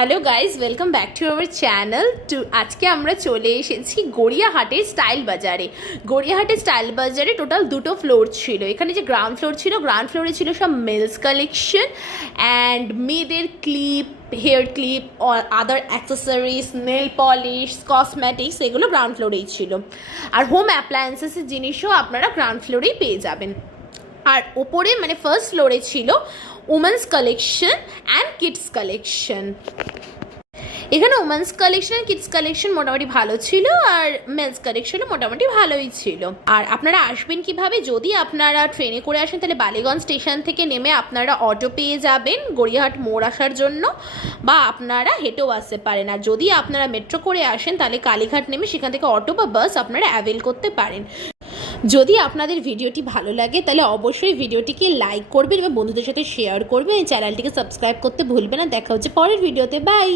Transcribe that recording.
Hello guys, welcome back to our channel. আজকে আমরা চলে এসেছি গড়িয়াহাটের স্টাইল বাজারে। গড়িয়াহাটের স্টাইল বাজারে টোটাল দুটো ফ্লোর ছিল। এখানে যে গ্রাউন্ড ফ্লোর ছিল, গ্রাউন্ড ফ্লোরে ছিল সব মেলস কালেকশন অ্যান্ড মেয়েদের ক্লিপ, হেয়ার ক্লিপ, আদার অ্যাক্সেসরিজ, নেল পলিশ, কসমেটিক্স, এগুলো গ্রাউন্ড ফ্লোরেই ছিল। আর হোম অ্যাপ্লায়েন্সেসের জিনিসও আপনারা গ্রাউন্ড ফ্লোরেই পেয়ে যাবেন। আর ওপরে মানে ফার্স্ট ফ্লোরে ছিল women's collection and kids collection. এখানে উমেন্স কালেকশন আর কিডস কালেকশন মোটামুটি ভালো ছিল, আর মেন্স কালেকশনও মোটামুটি ভালোই ছিল। আর আপনারা আসবেন কিভাবে? যদি আপনারা ট্রেনে করে আসেন তাহলে বালিগঞ্জ স্টেশন থেকে নেমে আপনারা অটো পেয়ে যাবেন গড়িয়াহাট মোড় আসার জন্য, বা আপনারা হেঁটেও আসতে পারেন। আর যদি আপনারা মেট্রো করে আসেন তাহলে কালীঘাট নেমে সেখান থেকে অটো বা বাস আপনারা অ্যাভেল করতে পারেন। যদি আপনাদের ভিডিওটি ভালো লাগে তাহলে অবশ্যই ভিডিওটিকে লাইক করবেন এবং বন্ধুদের সাথে শেয়ার করবেন। এই চ্যানেলটিকে সাবস্ক্রাইব করতে ভুলবেন না। দেখা হচ্ছে পরের ভিডিওতে। বাই।